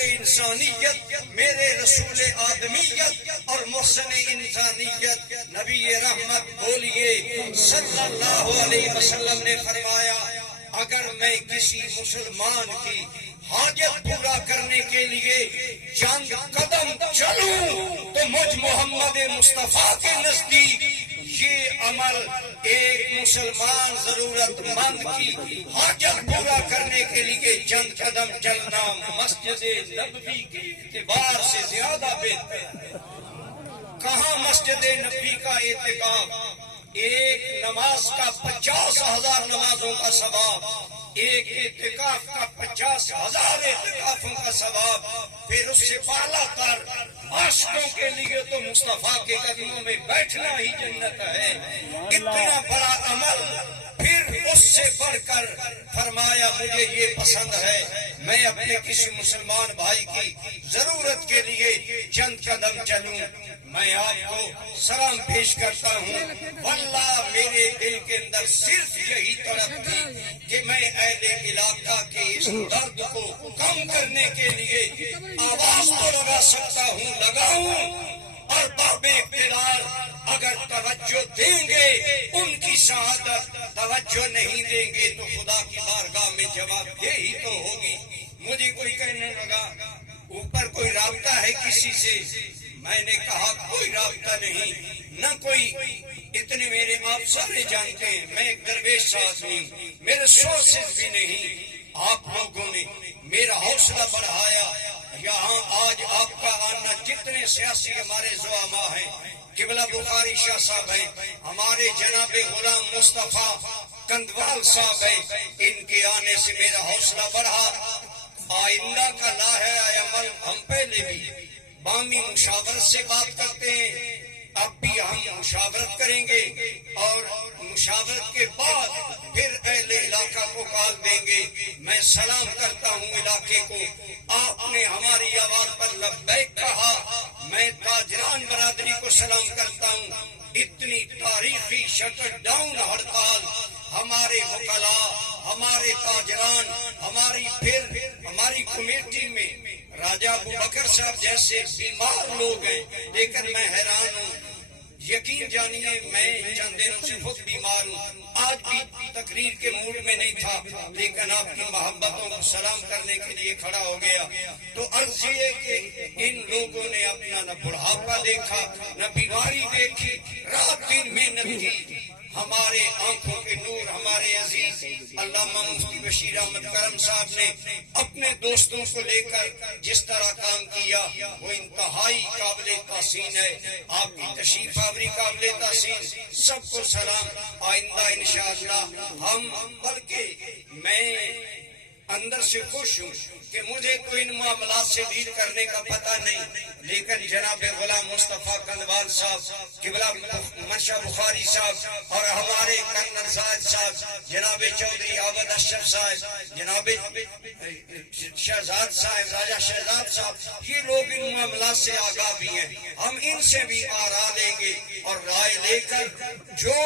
رسول انسانیت، میرے رسول آدمیت اور محسن انسانیت نبی رحمت بولیے صلی اللہ علیہ وسلم نے فرمایا، اگر میں کسی مسلمان کی حاجت پورا کرنے کے لیے چند قدم چلوں تو مجھ محمد مصطفیٰ کے نزدیک یہ عمل ایک مسلمان ضرورت مند کی حاجت پورا کرنے کے لیے چند قدم چلنا مسجد نبوی کے اعتبار سے زیادہ بہتر ہے۔ کہاں مسجد نبوی کا اعتکاف؟ ایک نماز کا 50,000 نمازوں کا ثواب، ایک اعتکاف کا 50,000 اعتکافوں کا ثواب، پھر اس سے بالا تر عاشقوں کے لیے تو مصطفیٰ کے قدموں میں بیٹھنا ہی جنت ہے۔ اتنا بڑا عمل، پھر اس سے بڑھ کر فرمایا مجھے یہ پسند ہے میں اپنے کسی مسلمان بھائی کی ضرورت کے لیے چند قدم چلوں۔ میں آپ کو سلام پیش کرتا ہوں، واللہ میرے دل کے اندر صرف یہی طلب تھی کہ میں اہل علاقہ کے اس درد کو کم کرنے کے لیے آواز تو لگا سکتا ہوں، لگاؤں، اور باب اقتدار اگر توجہ دیں گے ان کی شہادت، توجہ نہیں دیں گے تو خدا کی بارگاہ میں جواب یہی تو ہوگی۔ مجھے کوئی کہنے لگا اوپر کوئی رابطہ ہے کسی سے؟ میں نے کہا کوئی رابطہ نہیں، نہ کوئی، اتنے میرے آپ سارے جانتے ہیں میں ایک درویش آدمی ہوں، میرے سورسز بھی نہیں۔ آپ لوگوں نے میرا حوصلہ بڑھایا، یہاں آج آپ کا آنا، جتنے سیاسی ہمارے زعماء ہیں، قبلہ بخاری شاہ صاحب ہیں، ہمارے جناب غلام مصطفیٰ کندوال صاحب ہیں، ان کے آنے سے میرا حوصلہ بڑھا۔ آئندہ کا لاحہ عمل ہم پہلے بھی بامی مشاورت سے بات کرتے ہیں، اب بھی ہم مشاورت کریں گے اور مشاورت کے بعد پھر اہل علاقہ کو کال دیں گے۔ میں سلام کرتا ہوں علاقے کو، آپ نے ہماری آواز پر لبیک کہا، میں تاجران برادری کو سلام کرتا ہوں۔ اتنی تاریخی شٹر ڈاؤن ہڑتال، ہمارے وکلاء، ہمارے تاجران، ہماری کمیٹی میں راجہ ابو بکر صاحب جیسے بیمار لوگ ہیں، لیکن میں حیران ہوں، یقین جانیے میں چند دنوں سے خود بیمار ہوں، آج بھی تقریر کے موڈ میں نہیں تھا، لیکن آپ کی محبتوں کو سلام کرنے کے لیے کھڑا ہو گیا۔ تو عرض یہ کہ ان لوگوں نے اپنا نہ بڑھاپا دیکھا، نہ بیماری دیکھی، رات دن محنت کی۔ ہمارے آنکھوں کے نور ہمارے عزیز علامہ مفتی بشیر احمد کرم صاحب نے اپنے دوستوں کو لے کر جس طرح کام کیا وہ انتہائی قابل تحسین ہے۔ آپ کی تشریف آوری قابل تحسین، سب کو سلام۔ آئندہ انشاءاللہ ہم، بلکہ میں اندر سے خوش ہوں کہ مجھے تو ان معاملات سے ڈیل کرنے کا پتہ نہیں، لیکن جناب غلام مصطفیٰ کندوال صاحب، قبلہ منشا بخاری صاحب اور ہمارے کرنل زاہد صاحب، جناب چودھری عابد اشرف صاحب، جناب شہزاد صاحب، راجہ شہزاد صاحب، یہ لوگ ان معاملات سے آگاہ بھی ہیں۔ ہم ان سے بھی آرا لیں گے اور رائے لے کر جو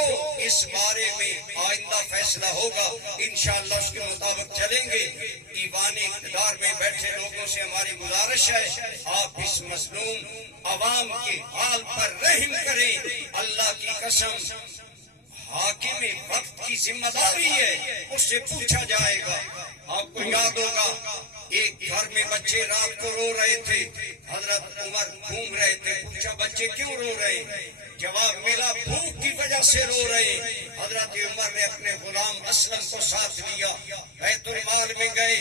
اس بارے میں آئندہ فیصلہ ہوگا انشاءاللہ اس کے مطابق چلیں گے۔ ایوان اقتدار میں بیٹھے لوگوں سے ہماری گزارش ہے آپ اس مظلوم عوام کے حال پر رحم کریں۔ اللہ کی قسم حاکم وقت کی ذمہ داری ہے، اس سے پوچھا جائے گا۔ آپ کو یاد ہوگا ایک گھر میں بچے رات کو رو رہے تھے، حضرت عمر گھوم رہے تھے، پوچھا بچے کیوں رو رہے ہیں؟ جواب ملا بھوک کی وجہ سے رو رہے ہیں۔ حضرت عمر نے اپنے غلام اسلم کو ساتھ لیا، بیت المال میں گئے،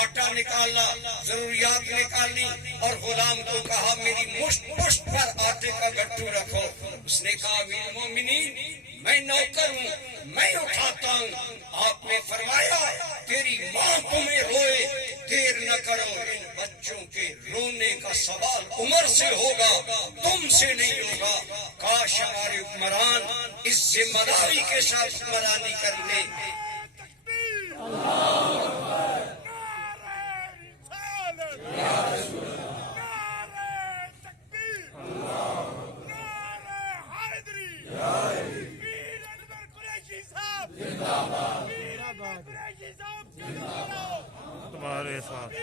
آٹا نکالا، ضروریات نکالی اور غلام کو کہا میری مشت پشت پر آٹے کا گٹھو رکھو۔ اس نے کہا امیر المومنین میں نوکر ہوں، میں اٹھاتا ہوں۔ آپ نے فرمایا تیری ماں تمہیں روئے، دیر نہ کرو، ان بچوں کے رونے کا سوال عمر سے ہوگا، تم سے نہیں ہوگا۔ کاش ہمارے حکمران اس ذمہ داری کے ساتھ حکمرانی کرتے۔ تمہارے ساتھ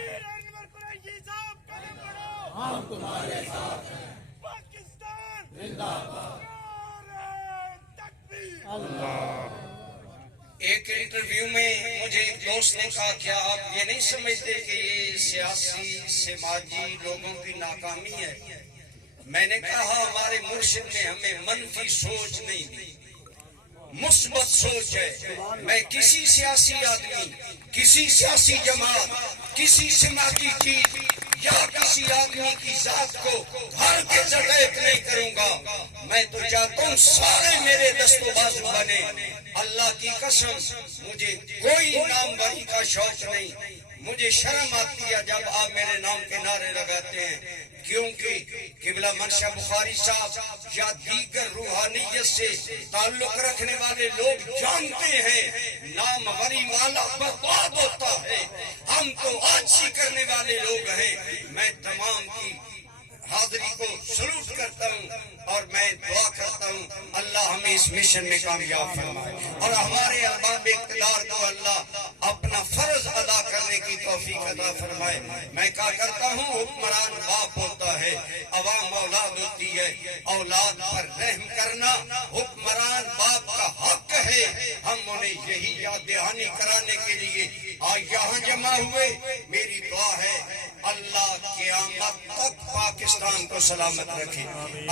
ایک انٹرویو میں مجھے ایک دوست نے کہا کیا آپ یہ نہیں سمجھتے کہ یہ سیاسی سماجی لوگوں کی ناکامی ہے؟ میں نے کہا ہمارے مرشد نے ہمیں منفی سوچ نہیں دی، مثبت سوچ ہے۔ میں کسی سیاسی آدمی، کسی سیاسی جماعت، کسی سماجی چیز یا کسی آدمی کی ذات کو گھر کے ضعیف نہیں کروں گا۔ میں تو چاہتا ہوں سارے میرے دست و بازو بنے۔ اللہ کی قسم مجھے کوئی نام بری کا شوق نہیں، مجھے شرم آتی ہے جب آپ میرے نام کے نعرے لگاتے ہیں، کیونکہ قبلہ منشا بخاری صاحب یا دیگر روحانیت سے تعلق رکھنے والے لوگ جانتے ہیں نام غری والا برباد ہوتا ہے۔ ہم تو عاجزی کرنے والے لوگ ہیں۔ میں تمام کی حاضری کو سلوٹ کرتا ہوں اور میں دعا کرتا ہوں اللہ ہمیں اس مشن میں کامیاب فرمائے اور ہمارے ارباب اقتدار کو اللہ اپنا فرض ادا کرنے کی توفیق عطا فرمائے۔ میں کہا کرتا ہوں حکمران باپ ہوتا ہے، عوام اولاد ہوتی ہے، اولاد پر رحم کرنا حکمران باپ کا حق ہے۔ ہم انہیں یہی یاد دہانی کرانے کے لیے آج یہاں جمع ہوئے۔ میری دعا ہے اللہ قیامت تک پاکستان کو سلامت رکھے،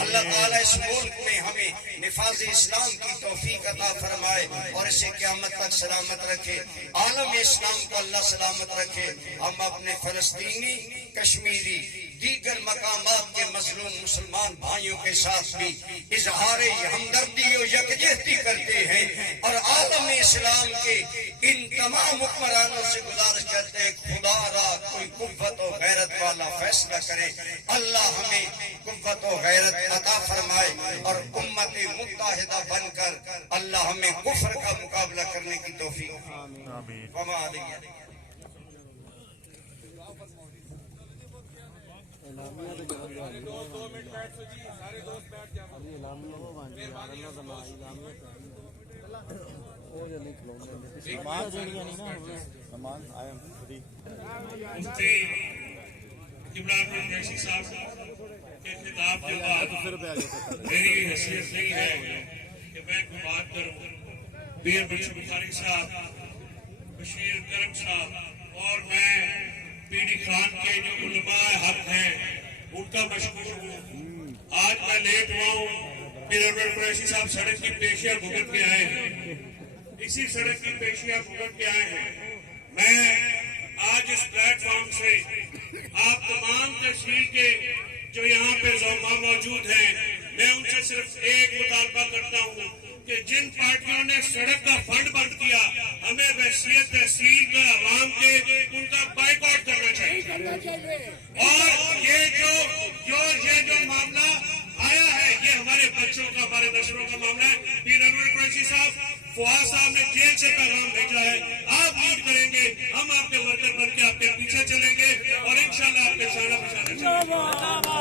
اللہ تعالیٰ اس ملک میں ہمیں نفاذ اسلام کی توفیق عطا فرمائے اور اسے قیامت تک سلامت رکھے، عالم اسلام کو اللہ سلامت رکھے۔ ہم اپنے فلسطینی، کشمیری، دیگر مقامات کے مظلوم مسلمان بھائیوں کے ساتھ بھی اظہار ہمدردی و یکجہتی کرتے ہیں اور عالم اسلام کے ان تمام حکمرانوں سے گزارش کرتے ہیں خدا را کوئی قوت و غیرت والا فیصلہ کرے۔ اللہ ہمیں قوت و غیرت عطا فرمائے اور امت متحدہ بن کر اللہ ہمیں کفر کا مقابلہ کرنے کی توفیق وما علیہ۔ عمران قریشی صاحب کے خطاب کے بعد میری حیثیت نہیں ہے کہ میں کوئی بات کروں۔ پیر بخش بخاری صاحب، بشیر کرم صاحب اور میں پی ڈی خان کے جو علماء حق ہیں ان کا مشکور ہوں۔ آج میں لیٹ ہوا ہوں، پیر قریشی صاحب سڑک کی پیشیاں بھگت کے آئے ہیں، اسی سڑک کی پیشیاں بھگت کے آئے ہیں۔ میں آج اس پلیٹ فارم سے آپ تمام تشکیل کے جو یہاں پہ زعما موجود ہیں، میں ان سے صرف ایک مطالبہ کرتا ہوں کہ جن پارٹیوں نے سڑک کا فنڈ بند کیا، ہمیں بحیثیت تحصیل کا عوام کے ان کا بائیکاٹ کرنا چاہیے۔ اور یہ جو معاملہ آیا ہے یہ ہمارے بچوں کا، ہمارے نشروں کا معاملہ ہے۔ پیر قریشی صاحب، فواد صاحب نے جیل سے پیغام بھیجا ہے، آپ لیڈ کریں گے، ہم آپ کے ورکر بن کے آپ کے پیچھے چلیں گے اور انشاءاللہ آپ کے شانہ بشانہ چلیں گے۔